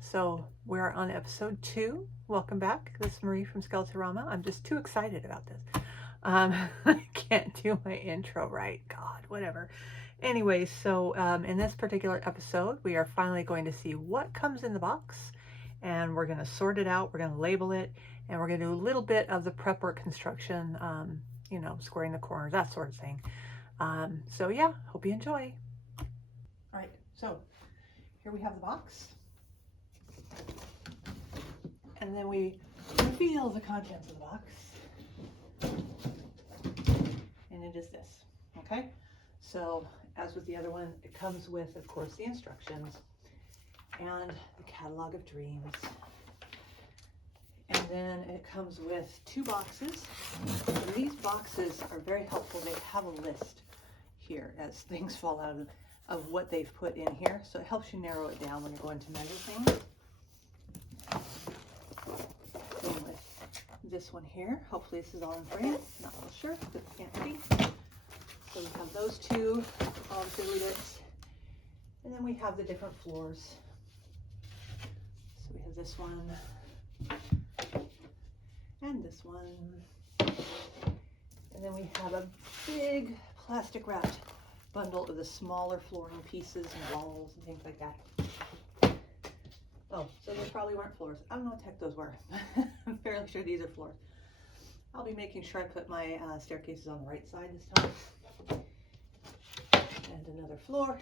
So we're on episode 2. Welcome back. This is Marie from Skeletorama. I'm just too excited about this. I can't do my intro right. God, whatever. Anyway, so in this particular episode, we are finally going to see what comes in the box, and we're going to sort it out. We're going to label it, and we're going to do a little bit of the prep work construction, you know, squaring the corners, that sort of thing. So yeah, hope you enjoy. All right, so here we have the box, and then we reveal the contents of the box, and it is this. Okay, so as with the other one, it comes with, of course, the instructions and the catalog of dreams, and then it comes with 2 boxes. And these boxes are very helpful. They have a list here as things fall out of what they've put in here, so it helps you narrow it down when you're going to measure things. Same with this one here. Hopefully this is all in frame. Not real sure, but it's empty. So we have those 2 auxiliary bits, and then we have the different floors. So we have this one and this one, and then we have a big plastic wrapped bundle of the smaller flooring pieces and walls and things like that. Oh, so those probably weren't floors. I don't know what the heck those were. I'm fairly sure these are floors. I'll be making sure I put my staircases on the right side this time. And another floor.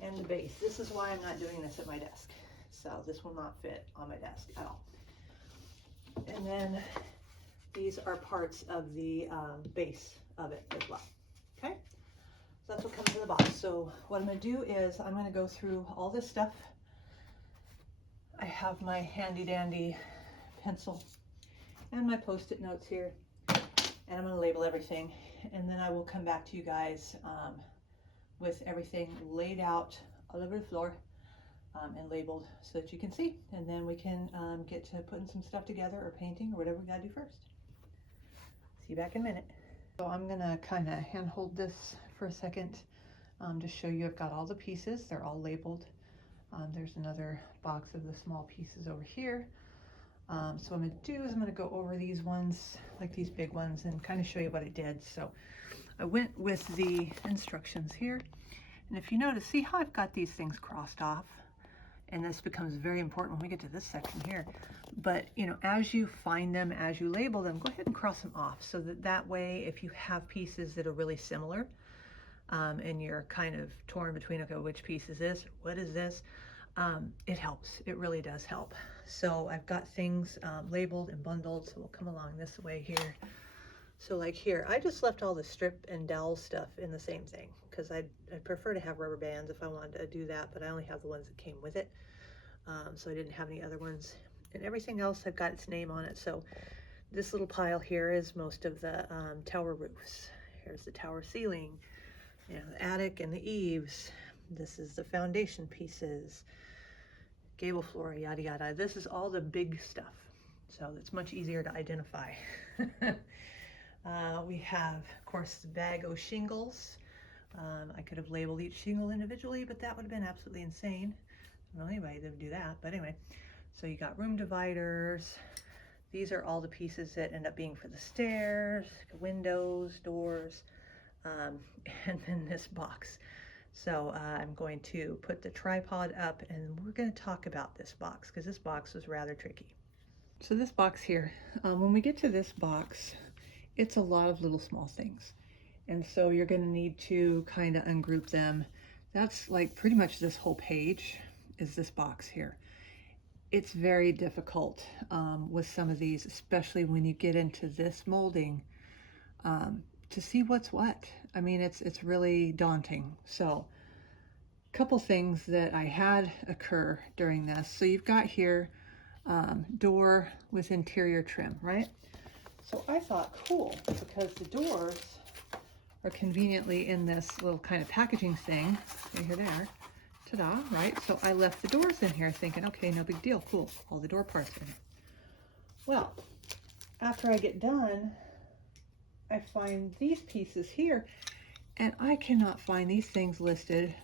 And the base. This is why I'm not doing this at my desk. So this will not fit on my desk at all. And then these are parts of the base of it as well. Okay? So that's what comes in the box. So what I'm going to do is I'm going to go through all this stuff. I have my handy dandy pencil and my post-it notes here, and I'm going to label everything, and then I will come back to you guys with everything laid out all over the floor and labeled so that you can see, and then we can get to putting some stuff together or painting or whatever we got to do first. See you back in a minute. So I'm going to kind of hand hold this for a second to show you I've got all the pieces. They're all labeled. There's another box of the small pieces over here. So what I'm going to do is I'm going to go over these ones, like these big ones, and kind of show you what I did. So I went with the instructions here. And if you notice, see how I've got these things crossed off? And this becomes very important when we get to this section here. But, you know, as you find them, as you label them, go ahead and cross them off, so that way, if you have pieces that are really similar, and you're kind of torn between, okay, which piece is this? What is this? It helps. It really does help. So I've got things labeled and bundled, so we'll come along this way here. So like here, I just left all the strip and dowel stuff in the same thing, because I'd prefer to have rubber bands if I wanted to do that, but I only have the ones that came with it. So I didn't have any other ones. And everything else, I've got its name on it. So this little pile here is most of the tower roofs. Here's the tower ceiling, you know, the attic and the eaves. This is the foundation pieces, gable floor, yada yada. This is all the big stuff, so it's much easier to identify. We have, of course, the bag of shingles. I could have labeled each shingle individually, but that would have been absolutely insane. I don't know anybody that would do that, but anyway. So you got room dividers. These are all the pieces that end up being for the stairs, windows, doors, and then this box. So I'm going to put the tripod up, and we're going to talk about this box, because this box was rather tricky. So this box here, when we get to this box, it's a lot of little small things. And so you're going to need to kind of ungroup them. That's like pretty much this whole page is this box here. It's very difficult with some of these, especially when you get into this molding, to see what's what. I mean, it's really daunting. So a couple things that I had occur during this. So you've got here door with interior trim, right? So I thought, cool, because the doors are conveniently in this little kind of packaging thing. Here they are. Ta-da, right? So I left the doors in here thinking, okay, no big deal, cool. All the door parts are in here. Well, after I get done, I find these pieces here, and I cannot find these things listed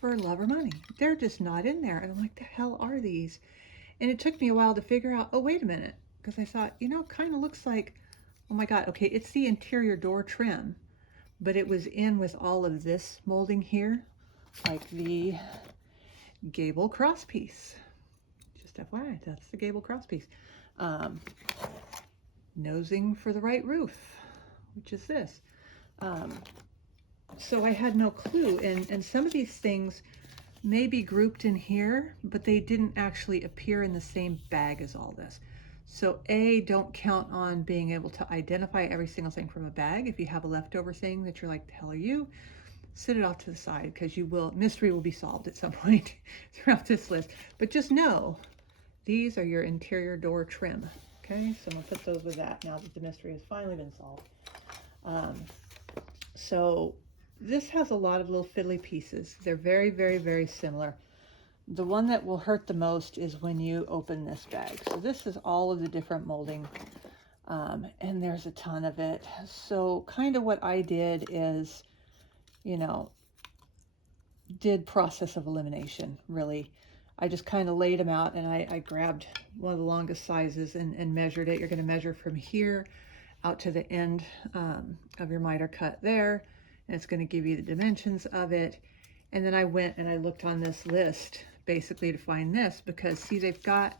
for love or money. They're just not in there. And I'm like, the hell are these? And it took me a while to figure out, oh, wait a minute. Because I thought, you know, kind of looks like, oh my God, okay, it's the interior door trim, but it was in with all of this molding here, like the gable crosspiece. Just FYI, that's the gable crosspiece. Nosing for the right roof, which is this. So I had no clue, and some of these things may be grouped in here, but they didn't actually appear in the same bag as all this. So A, don't count on being able to identify every single thing from a bag. If you have a leftover thing that you're like, the hell are you? Sit it off to the side, because mystery will be solved at some point throughout this list. But just know, these are your interior door trim. Okay, so I'm gonna put those with that now that the mystery has finally been solved. So this has a lot of little fiddly pieces. They're very, very, very similar. The one that will hurt the most is when you open this bag. So this is all of the different molding, and there's a ton of it. So kind of what I did is, you know, did process of elimination, really. I just kind of laid them out, and I grabbed one of the longest sizes and measured it. You're going to measure from here out to the end of your miter cut there, and it's going to give you the dimensions of it. And then I went and I looked on this list basically to find this, because see, they've got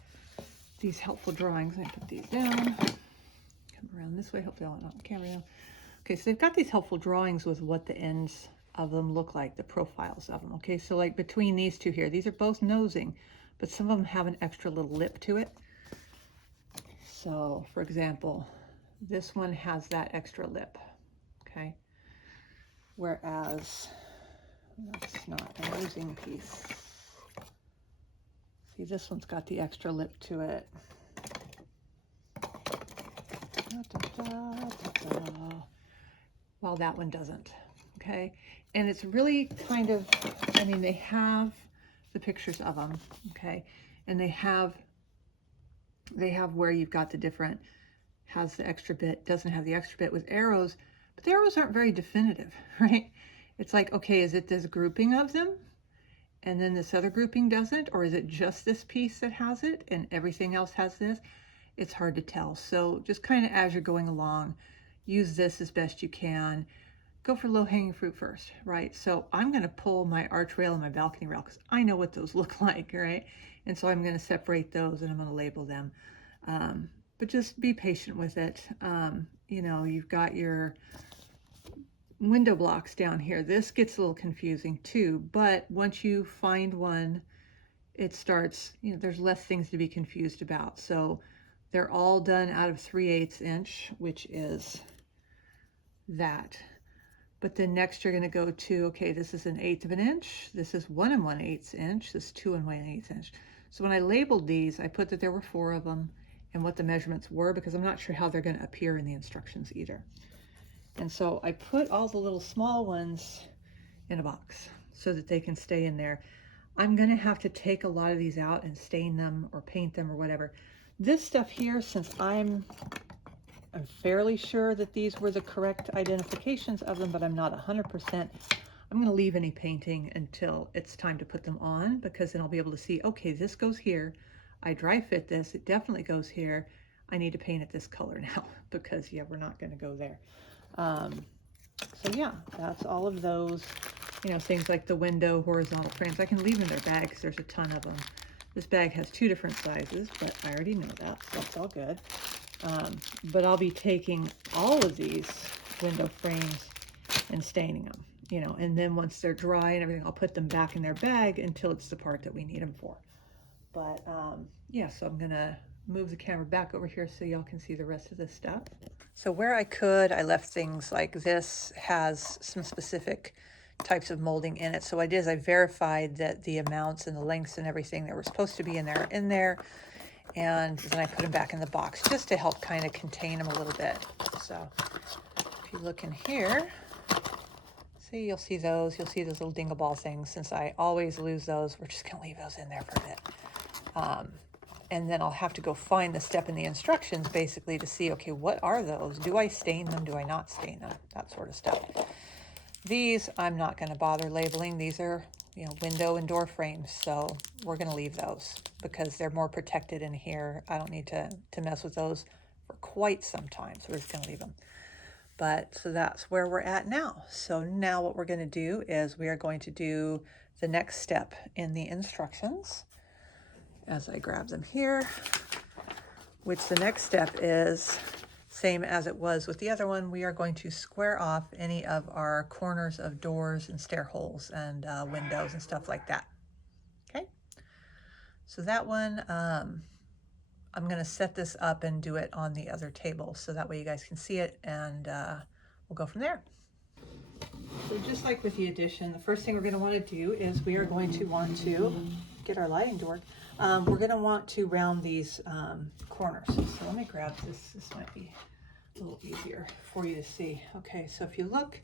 these helpful drawings. Let me put these down, come around this way, hopefully I'll not the camera down. Okay, so they've got these helpful drawings with what the ends of them look like, the profiles of them. Okay, so like between these two here, these are both nosing, but some of them have an extra little lip to it. So for example, this one has that extra lip, okay? Whereas that's not a nosing piece. See, this one's got the extra lip to it. While that one doesn't, okay? And it's really kind of, I mean, they have the pictures of them, okay? And they have where you've got the different, has the extra bit, doesn't have the extra bit with arrows, but the arrows aren't very definitive, right? It's like, okay, is it this grouping of them and then this other grouping doesn't, or is it just this piece that has it and everything else has this? It's hard to tell. So just kind of as you're going along, use this as best you can. Go for low-hanging fruit first, right? So I'm going to pull my arch rail and my balcony rail because I know what those look like, right? And so I'm going to separate those and I'm going to label them. But just be patient with it. You know, you've got your window blocks down here. This gets a little confusing too, but once you find one, it starts, you know, there's less things to be confused about. So they're all done out of 3/8 inch, which is that. But then next you're going to go to, okay, this is 1/8 of an inch. This is 1 1/8 inch. This is 2 1/8 inch. So when I labeled these, I put that there were 4 of them and what the measurements were, because I'm not sure how they're going to appear in the instructions either. And so I put all the little small ones in a box so that they can stay in there. I'm going to have to take a lot of these out and stain them or paint them or whatever. This stuff here, since I'm fairly sure that these were the correct identifications of them, but I'm not 100%, I'm going to leave any painting until it's time to put them on, because then I'll be able to see, okay, this goes here. I dry fit this. It definitely goes here. I need to paint it this color now because, yeah, we're not going to go there. So yeah, that's all of those, you know, things like the window horizontal frames. I can leave in their bag because there's a ton of them. This bag has 2 different sizes, but I already know that, so that's all good. But I'll be taking all of these window frames and staining them, you know, and then once they're dry and everything, I'll put them back in their bag until it's the part that we need them for. But yeah, so I'm gonna move the camera back over here so y'all can see the rest of this stuff. So where I could, I left things like this has some specific types of molding in it. So what I did is I verified that the amounts and the lengths and everything that were supposed to be in there, and then I put them back in the box just to help kind of contain them a little bit. So if you look in here, see, you'll see those little dingle ball things. Since I always lose those, we're just gonna leave those in there for a bit. And then I'll have to go find the step in the instructions basically to see, okay, what are those? Do I stain them? Do I not stain them? That sort of stuff. These I'm not going to bother labeling. These are, window and door frames. So we're going to leave those because they're more protected in here. I don't need to mess with those for quite some time. So we're just going to leave them. But so that's where we're at now. So now what we're going to do is we are going to do the next step in the instructions. As I grab them here, which the next step is same as it was with the other one. We are going to square off any of our corners of doors and stair holes and windows and stuff like that. Okay, so that one, I'm going to set this up and do it on the other table so that way you guys can see it, and we'll go from there. So just like with the addition, the first thing we're going to want to do is we are going to want to get our lighting to work. We're going to want to round these corners. So let me grab this. This might be a little easier for you to see. Okay, so if you look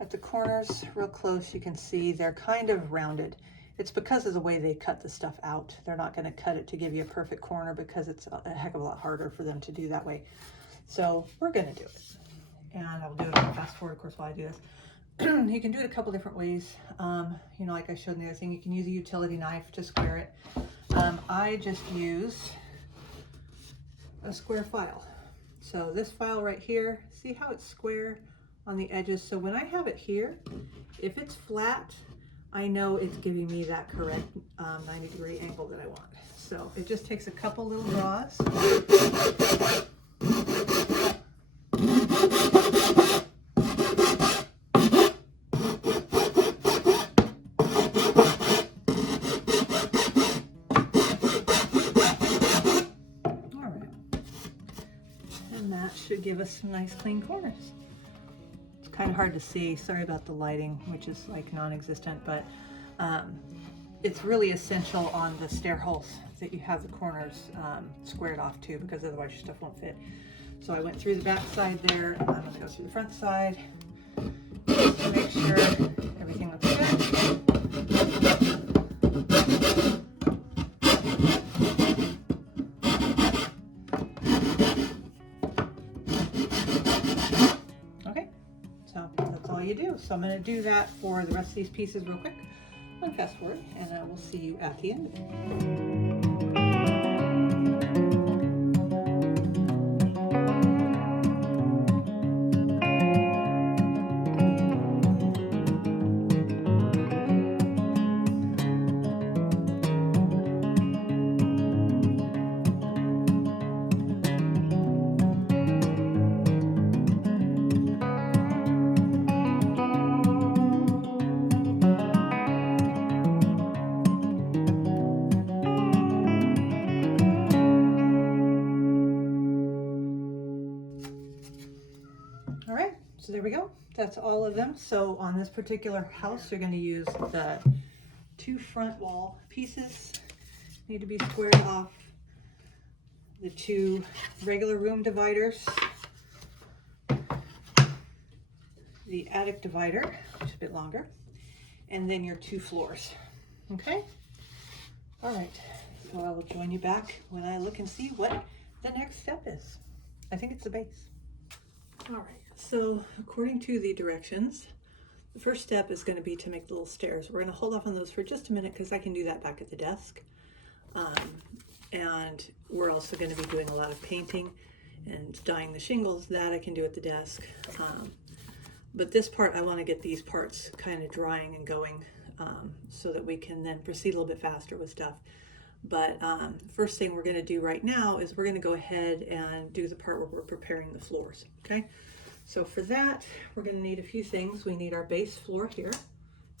at the corners real close, you can see they're kind of rounded. It's because of the way they cut the stuff out. They're not going to cut it to give you a perfect corner because it's a heck of a lot harder for them to do that way. So we're going to do it. And I'll do it on fast forward, of course, while I do this. You can do it a couple different ways. Like I showed in the other thing, you can use a utility knife to square it. I just use a square file. So this file right here, see how it's square on the edges? So when I have it here, if it's flat, I know it's giving me that correct 90-degree angle that I want. So it just takes a couple little draws. Should give us some nice clean corners. It's kind of hard to see. Sorry about the lighting, which is like non-existent, but it's really essential on the stair holes that you have the corners squared off too, because otherwise your stuff won't fit. So I went through the back side there, and I'm going to go through the front side just to make sure everything looks good. You do. So I'm going to do that for the rest of these pieces real quick on fast forward, and I will see you at the end of it. So there we go. That's all of them. So on this particular house, you're going to use the 2 front wall pieces. Need to be squared off. The 2 regular room dividers. The attic divider, which is a bit longer. And then your 2 floors. Okay? All right. So I will join you back when I look and see what the next step is. I think it's the base. All right. So according to the directions, the first step is going to be to make the little stairs. We're going to hold off on those for just a minute because I can do that back at the desk. And we're also going to be doing a lot of painting and dyeing the shingles. That I can do at the desk. But this part, I want to get these parts kind of drying and going so that we can then proceed a little bit faster with stuff. But first thing we're going to do right now is we're going to go ahead and do the part where we're preparing the floors. Okay. So for that, we're going to need a few things. We need our base floor here.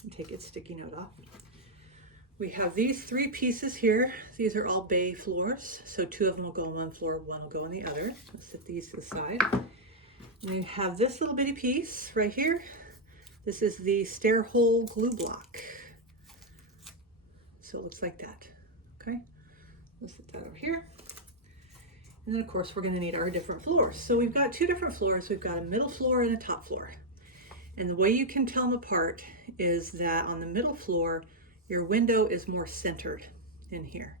And take its sticky note off. We have these 3 pieces here. These are all bay floors. So 2 of them will go on one floor, 1 will go on the other. Let's set these to the side. And we have this little bitty piece right here. This is the stair hole glue block. So it looks like that. Okay. Let's set that over here. And then of course we're going to need our different floors. So we've got 2 different floors. We've got a middle floor and a top floor. And the way you can tell them apart is that on the middle floor, your window is more centered in here.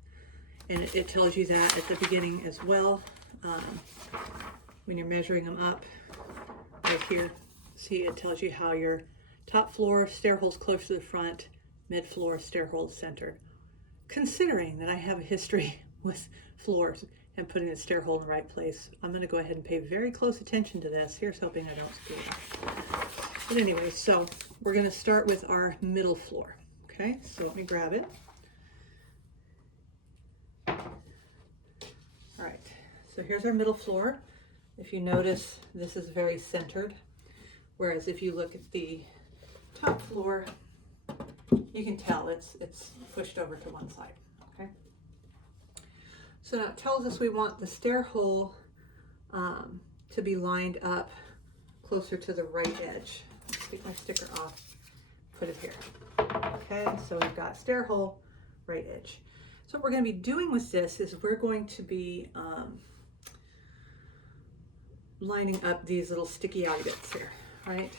And it tells you that at the beginning as well. When you're measuring them up right here, see it tells you how your top floor stair hole's close to the front, mid-floor, stair hole center. Considering that I have a history with floors and putting the stair hole in the right place, I'm going to go ahead and pay very close attention to this. Here's hoping I don't screw it up. But anyway, so we're going to start with our middle floor. Okay, so let me grab it. All right, so here's our middle floor. If you notice, this is very centered, whereas if you look at the top floor, you can tell it's pushed over to one side. Okay, so now it tells us we want the stair hole to be lined up closer to the right edge. Let's take my sticker off, put it here. Okay, so we've got stair hole, right edge. So what we're going to be doing with this is we're going to be lining up these little sticky out bits here, right?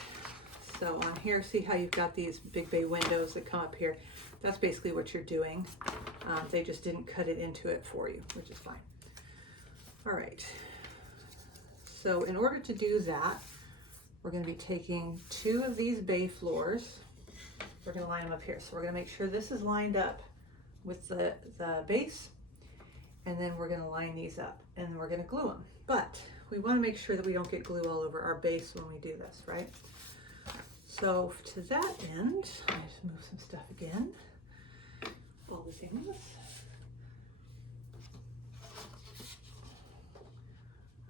So on here, see how you've got these big bay windows that come up here? That's basically what you're doing. They just didn't cut it into it for you, which is fine. All right. So in order to do that, we're going to be taking 2 of these bay floors. We're going to line them up here. So we're going to make sure this is lined up with the base, and then we're going to line these up, and then we're going to glue them. But we want to make sure that we don't get glue all over our base when we do this, right? So to that end, I just move some stuff again. All the things.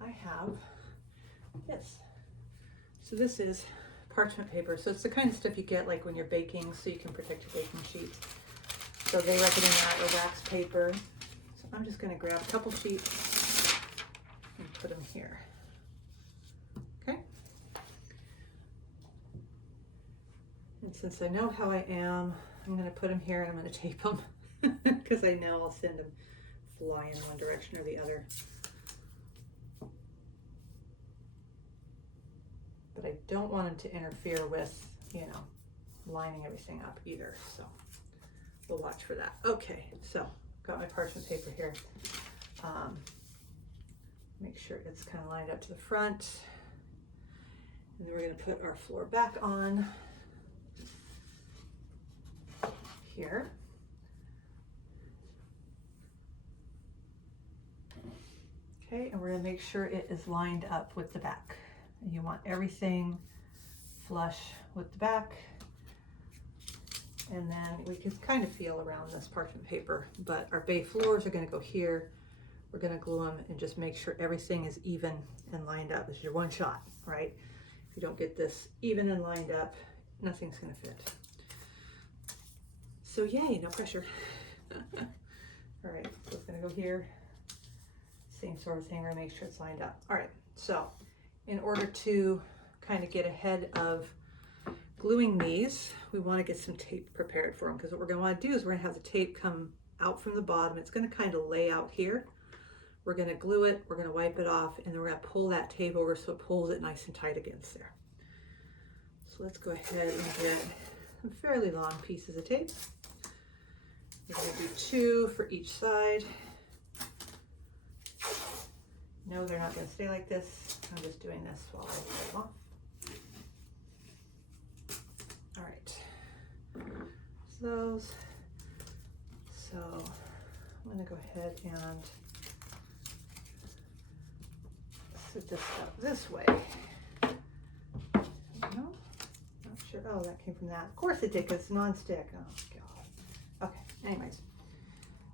I have this. So this is parchment paper. So it's the kind of stuff you get like when you're baking, so you can protect your baking sheets. So they recommend that, or wax paper. So I'm just going to grab a couple sheets and put them here. Okay. And since I know how I am, I'm going to put them here and I'm going to tape them because I know I'll send them flying in one direction or the other. But I don't want them to interfere with, you know, lining everything up either. So we'll watch for that. Okay, so got my parchment paper here. Make sure it's kind of lined up to the front. And then we're going to put our floor back on here. Okay, and we're going to make sure it is lined up with the back. And you want everything flush with the back. And then we can kind of feel around this parchment paper, but our bay floors are going to go here. We're going to glue them and just make sure everything is even and lined up. This is your one shot, right? If you don't get this even and lined up, nothing's going to fit. So yay, no pressure. All right, so it's going to go here. Same sort of thing, we're going to make sure it's lined up. All right, so in order to kind of get ahead of gluing these, we want to get some tape prepared for them, because what we're going to want to do is we're going to have the tape come out from the bottom. It's going to kind of lay out here. We're going to glue it, we're going to wipe it off, and then we're going to pull that tape over so it pulls it nice and tight against there. So let's go ahead and get some fairly long pieces of tape. We're going to do 2 for each side. No, they're not going to stay like this. I'm just doing this while I pull them off. All right, those. So I'm going to go ahead and sit this up this way. No, not sure. Oh, that came from that. Of course it did, because it's non-stick. Oh God. Okay. Anyways,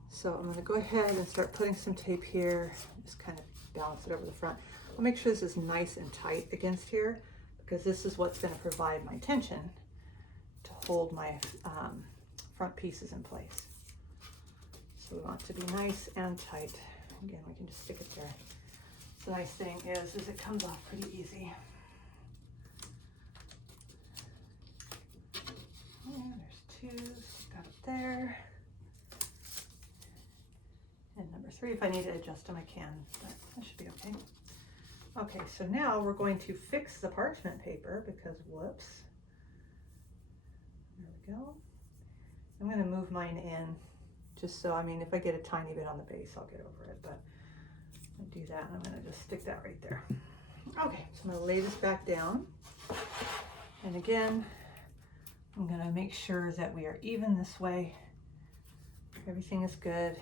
so I'm going to go ahead and start putting some tape here. Just kind of balance it over the front. I'll make sure this is nice and tight against here, because this is what's going to provide my tension to hold my front pieces in place. So we want it to be nice and tight. Again, we can just stick it there. The nice thing is it comes off pretty easy. And there's 2, got it there. And number 3, if I need to adjust them, I can, but that should be okay. Okay, so now we're going to fix the parchment paper because, whoops. There we go. I'm going to move mine in just so, I mean, if I get a tiny bit on the base, I'll get over it, but I'll do that. And I'm going to just stick that right there. Okay, so I'm going to lay this back down. And again, I'm gonna make sure that we are even this way. Everything is good.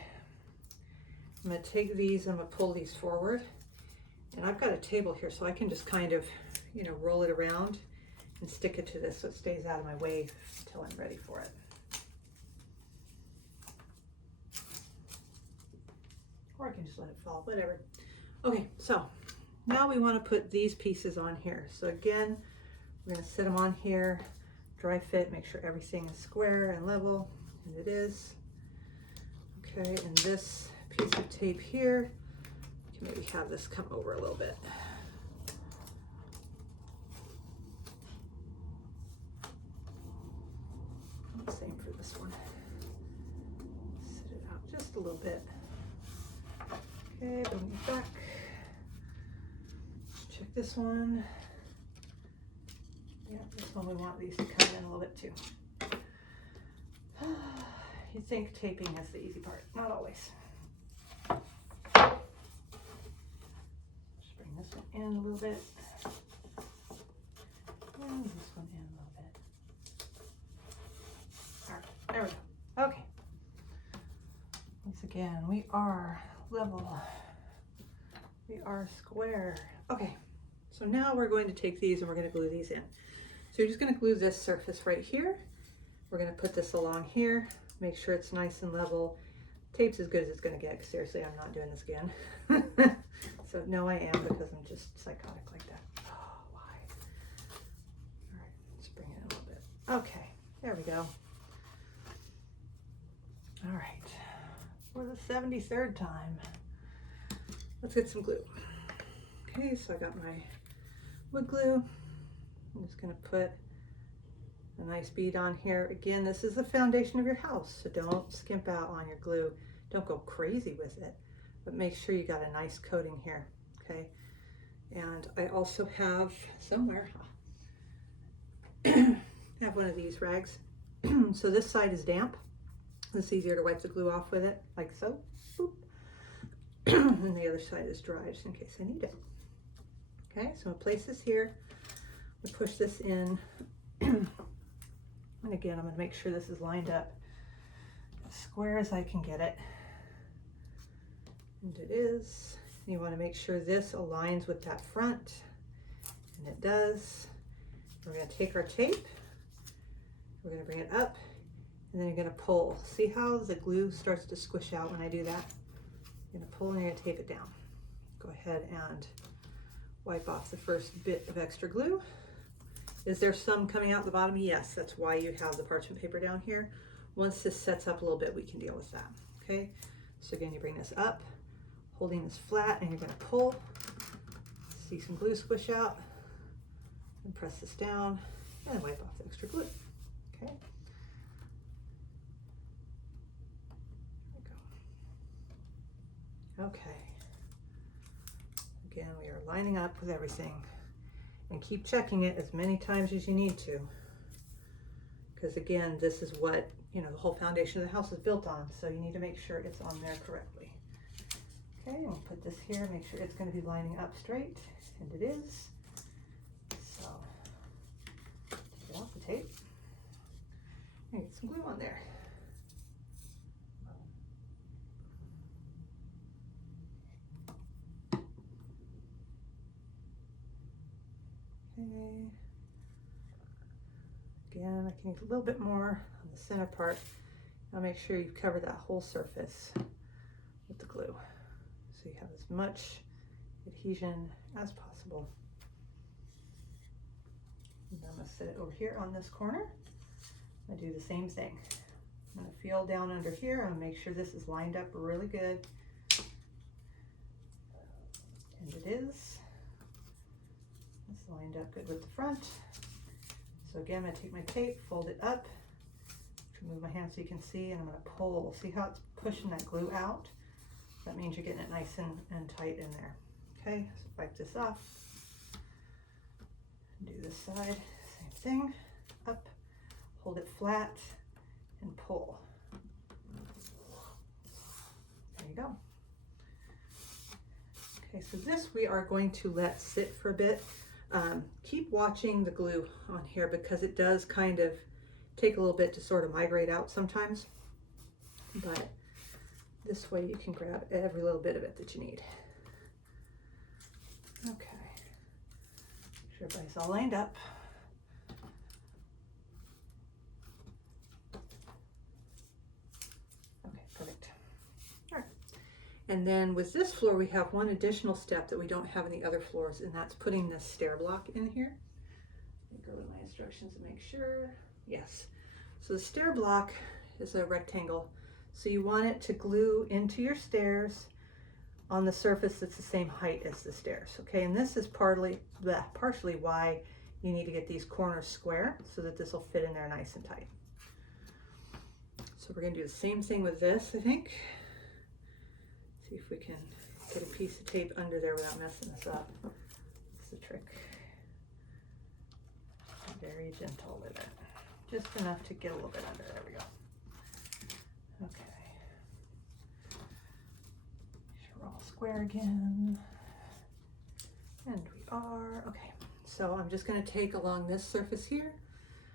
I'm gonna take these, I'm gonna pull these forward. And I've got a table here, so I can just kind of, you know, roll it around and stick it to this so it stays out of my way until I'm ready for it. Or I can just let it fall, whatever. Okay, so now we want to put these pieces on here. So again, we're going to sit them on here, dry fit, make sure everything is square and level, and it is. Okay, and this piece of tape here, you can maybe have this come over a little bit. Same for this one. Sit it out just a little bit. Okay, bring it back. Check this one. Yeah, this one we want these to come in a little bit too. You'd think taping is the easy part, not always. Just bring this one in a little bit. And this one in a little bit. All right, there we go. Okay. Once again, we are level. We are square. Okay, so now we're going to take these and we're going to glue these in. So you're just going to glue this surface right here. We're going to put this along here. Make sure it's nice and level. Tape's as good as it's going to get, because seriously, I'm not doing this again. So no, I am, because I'm just psychotic like that. Oh, why? All right, let's bring it in a little bit. Okay, there we go. All right, for the 73rd time, let's get some glue. Okay, so I got my wood glue. I'm just going to put a nice bead on here. Again, this is the foundation of your house, so don't skimp out on your glue. Don't go crazy with it, but make sure you got a nice coating here, okay? And I also have somewhere, I have one of these rags. So this side is damp. It's easier to wipe the glue off with it, like so. Boop. And the other side is dry, just in case I need it. Okay, so I'll place this here. I'll push this in. And again, I'm going to make sure this is lined up as square as I can get it. And it is. You want to make sure this aligns with that front. And it does. We're going to take our tape. We're going to bring it up. And then you're going to pull. See how the glue starts to squish out when I do that? You're going to pull and you're going to tape it down. Go ahead and wipe off the first bit of extra glue. Is there some coming out the bottom? Yes, that's why you have the parchment paper down here. Once this sets up a little bit, we can deal with that. Okay, so again, you bring this up, holding this flat, and you're going to pull. See some glue squish out, and press this down, and wipe off the extra glue. Okay. There we go. Okay. Again, we are lining up with everything. And keep checking it as many times as you need to. Because again, this is what, you know, the whole foundation of the house is built on. So you need to make sure it's on there correctly. Okay, and we'll put this here, make sure it's going to be lining up straight. And it is. So, take it off the tape. And get some glue on there. Okay. Again, I can need a little bit more on the center part. I'll make sure you cover that whole surface with the glue, so you have as much adhesion as possible. And I'm going to set it over here on this corner. I do the same thing. I'm going to feel down under here and make sure this is lined up really good. And it is. It's lined up good with the front. So again, I'm going to take my tape, fold it up, move my hand so you can see, and I'm going to pull. See how it's pushing that glue out? That means you're getting it nice and tight in there. Okay, so wipe this off. Do this side, same thing. Up, hold it flat, and pull. There you go. Okay, so this we are going to let sit for a bit. Keep watching the glue on here because it does kind of take a little bit to sort of migrate out sometimes, but this way you can grab every little bit of it that you need. Okay, make sure everybody's all lined up. Okay, perfect. All right. And then with this floor, we have one additional step that we don't have in the other floors, and that's putting this stair block in here. Let me go with my instructions and make sure. Yes. So the stair block is a rectangle. So you want it to glue into your stairs on the surface that's the same height as the stairs. Okay, and this is partially why you need to get these corners square so that this will fit in there nice and tight. So we're going to do the same thing with this, I think. See if we can get a piece of tape under there without messing this up. That's the trick. Very gentle with it. Just enough to get a little bit under. There we go. Okay. Make sure we're all square again. And we are. Okay. So I'm just going to take along this surface here.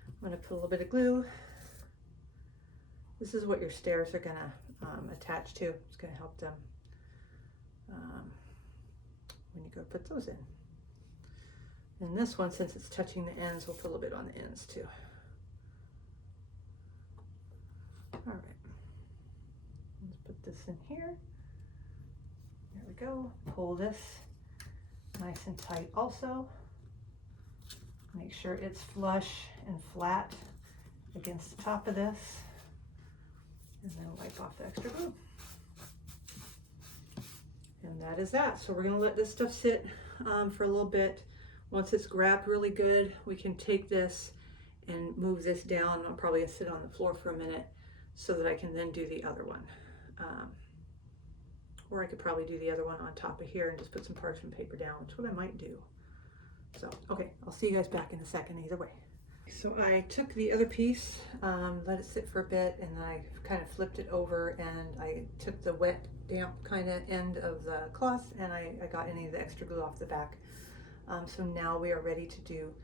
I'm going to put a little bit of glue. This is what your stairs are going to attach to. It's going to help them when you go put those in. And this one, since it's touching the ends, we'll put a little bit on the ends too. All right, let's put this in here. There we go. Pull this nice and tight also. Make sure it's flush and flat against the top of this. And then wipe off the extra glue. And that is that. So we're going to let this stuff sit for a little bit. Once it's grabbed really good, we can take this and move this down. I'm probably going to sit on the floor for a minute so that I can then do the other one. Or I could probably do the other one on top of here and just put some parchment paper down, which is what I might do. So, okay, I'll see you guys back in a second either way. So I took the other piece, let it sit for a bit, and then I kind of flipped it over, and I took the wet, damp kind of end of the cloth, and I got any of the extra glue off the back. So now we are ready to do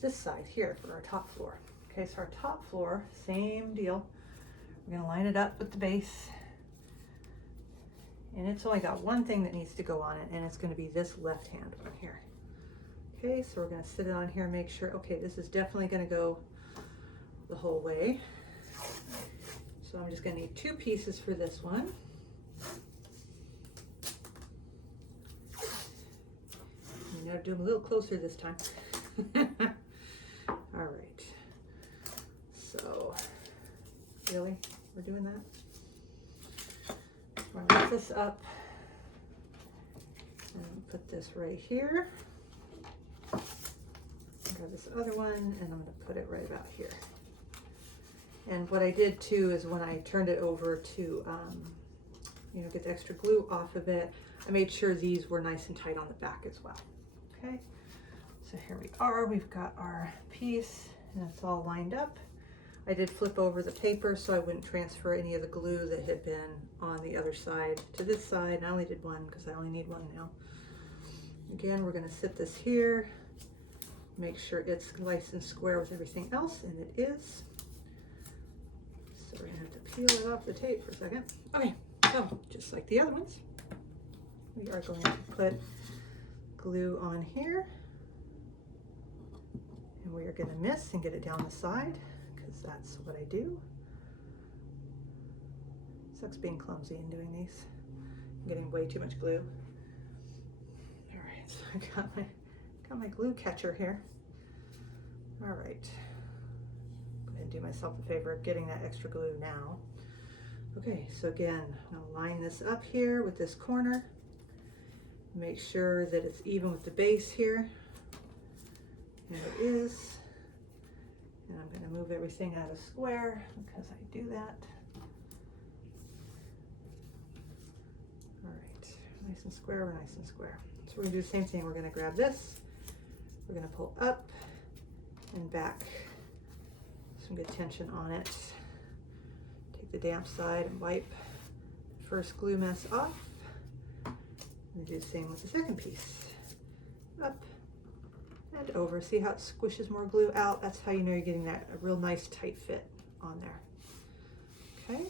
this side here for our top floor. Okay, so our top floor, same deal. We're gonna line it up with the base, and it's only got one thing that needs to go on it, and it's gonna be this left hand one here. Okay, so we're going to sit it on here and make sure, okay, this is definitely going to go the whole way. So I'm just going to need 2 pieces for this one. I'm going to do them a little closer this time. All right. So, really? We're doing that? I'll lift this up and put this right here. Grab this other one, and I'm going to put it right about here. And what I did too is when I turned it over to, get the extra glue off of it, I made sure these were nice and tight on the back as well. Okay, so here we are. We've got our piece, and it's all lined up. I did flip over the paper so I wouldn't transfer any of the glue that had been on the other side to this side. And I only did one because I only need one now. Again, we're going to sit this here. Make sure it's nice and square with everything else, and it is. So we're gonna have to peel it off the tape for a second. Okay, so just like the other ones, we are going to put glue on here, and we are gonna miss and get it down the side, because that's what I do. Sucks being clumsy and doing these. I'm getting way too much glue. All right, so I got my glue catcher here. All right, go ahead and do myself a favor of getting that extra glue now. Okay, so again, I'll line this up here with this corner. Make sure that it's even with the base here. And it is. And I'm going to move everything out of square because I do that. All right, nice and square, we're nice and square. So we're going to do the same thing. We're going to grab this. We're going to pull up and back. Some good tension on it. Take the damp side and wipe the first glue mess off. And do the same with the second piece. Up and over. See how it squishes more glue out? That's how you know you're getting that a real nice tight fit on there. Okay,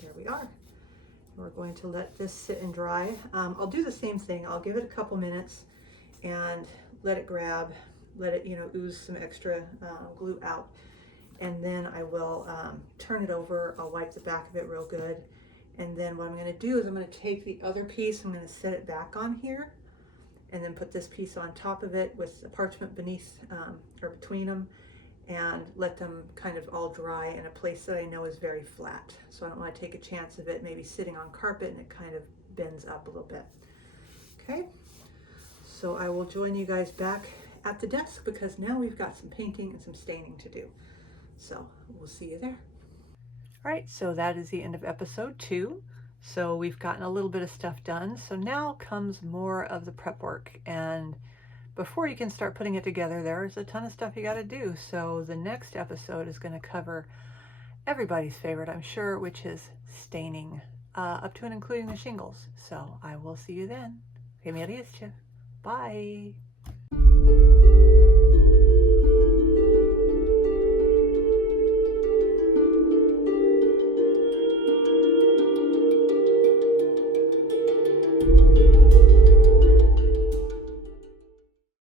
there we are. We're going to let this sit and dry. I'll do the same thing. I'll give it a couple minutes and let it grab, let it, ooze some extra glue out. And then I will turn it over. I'll wipe the back of it real good. And then what I'm going to do is I'm going to take the other piece, I'm going to set it back on here, and then put this piece on top of it with the parchment beneath or between them, and let them kind of all dry in a place that I know is very flat. So I don't want to take a chance of it maybe sitting on carpet and it kind of bends up a little bit. Okay, so I will join you guys back at the desk because now we've got some painting and some staining to do. So we'll see you there. All right, so that is the end of episode 2. So we've gotten a little bit of stuff done. So now comes more of the prep work. And before you can start putting it together, there's a ton of stuff you got to do. So the next episode is going to cover everybody's favorite, I'm sure, which is staining, up to and including the shingles. So I will see you then. Bye.